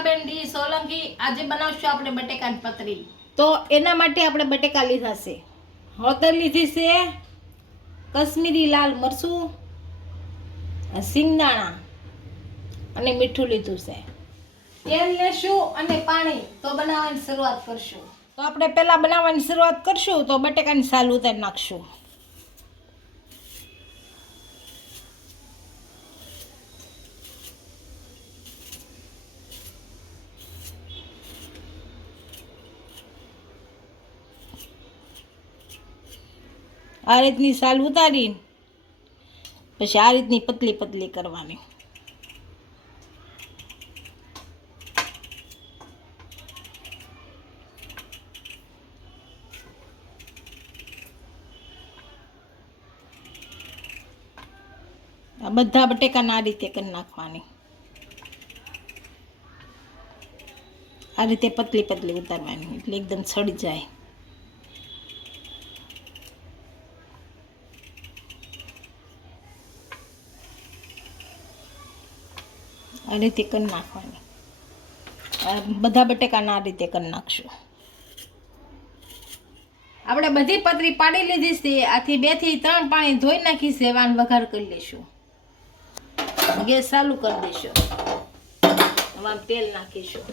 Rekhaben D Solanki આજે બનાવશું આપણે બટેકાની પતરી। તો એના માટે આપણે બટેકા લીધા છે, હળદર લીધી છે, કશ્મીરી લાલ મરચું, સિંગદાણા અને મીઠું લીધું છે। તેલ લેશું અને પાણી તો બનાવવાની શરૂઆત કરશું। તો આપણે પહેલા બનાવવાની શરૂઆત કરશું તો બટેકાની છાલ ઉતારી નાખશું। આ રીતની છાલ ઉતારી પછી આ રીતની પતલી પતલી કરવાની। આ બધા બટેકાને આ રીતે કરી નાખવાની, આ રીતે પતલી પતલી ઉતારવાની એટલે એકદમ સડી જાય। આ રીતે કરી નાખવાની, બધા બટેકાના આ રીતે કરી નાખશું। આપણે બધી પતરી પાડી લીધી છે, આથી 2 થી 3 પાણી ધોઈ નાખી છે, વાન વઘાર કરી લઈશું। ગેસ ચાલુ કરી દઈશું, હવે તેલ નાખીશું।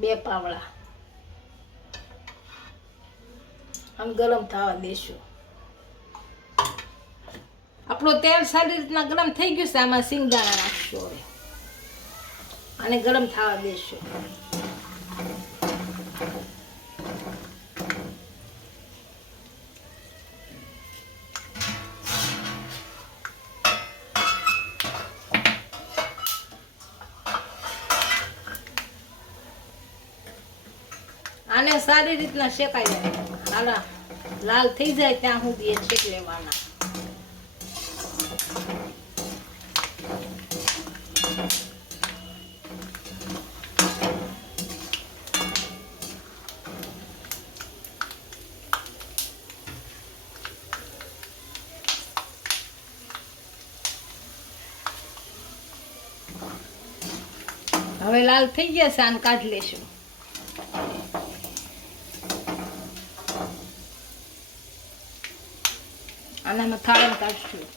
બે પાવડા આમ ગરમ થવા દેશું। આપણું તેલ સારી રીતના ગરમ થઈ ગયું છે, આમાં સિંગદાણા નાખશું। હવે આને ગરમ થવા દેશું। આને સારી રીતના શેકાઈ લેવાના, હાલા લાલ થઈ જાય ત્યાં સુધી શેકી લેવાના। હવે લાલ થઈ ગયા છે, આને કાઢી લેશું। આનામાં થાળીમાં કાઢશું।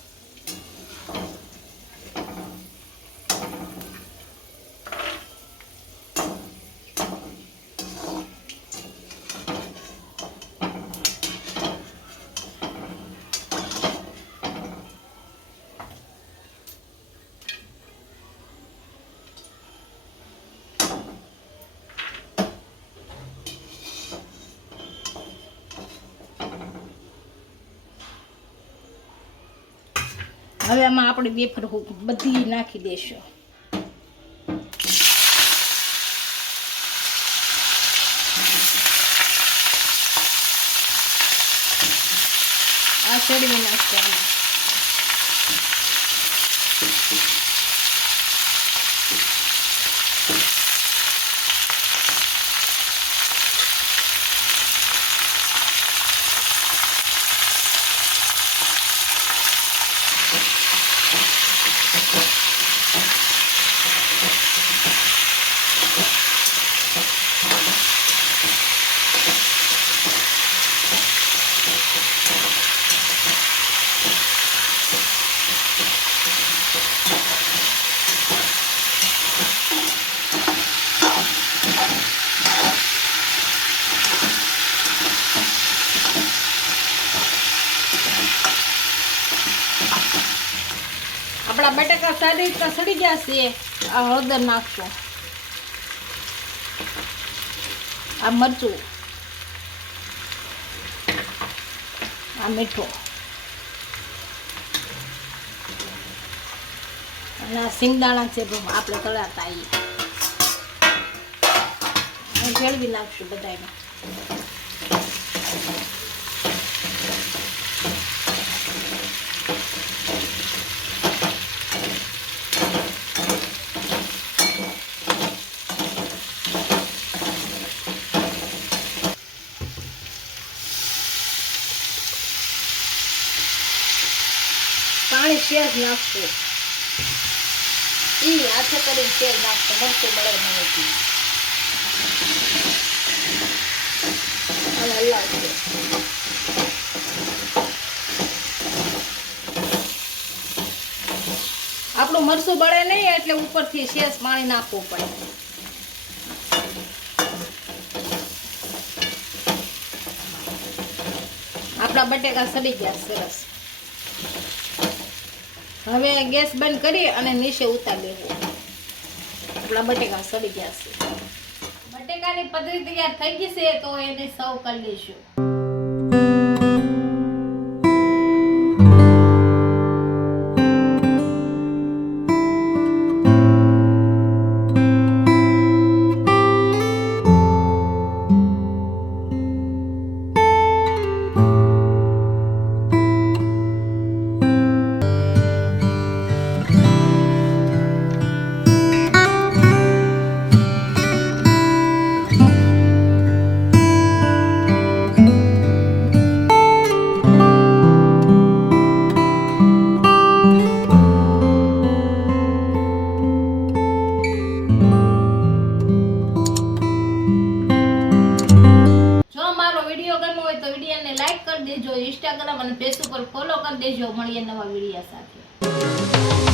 હવે આમાં આપણે વેફર બધી નાખી દઈશું। આ ચડવી નાખશું। આપણા બટાકા સારી રીતના સડી ગયા છે। આ હળદર નાખશું, આ મરચું, આ મીઠું અને આ સિંગદાણા છે આપણે તળાતા એ ભેળવી નાખશું બધાને। પાણી સેજ નાખશું. ઈ હાથે કરીને સેજ નાખશું, મરચું મળે નહીં. અને હલાવશું. આપણું મરચું બળે નહીં એટલે ઉપરથી સેજ પાણી નાખવું પડે. આપણા બટેકા સડી ગયા સરસ. હવે ગેસ બંધ કરી અને નીચે ઉતારી દેવું. આપણા બટેકા સડી ગયા છે. બટેકાની પતરી તૈયાર થઈ ગઈ છે તો એને સર્વ કરી લઈશું. લાઈક કરી દેજો, ઇન્સ્ટાગ્રામ અને ફેસબુક પર ફોલો કરી દેજો. મળીએ નવા વિડીયો સાથે.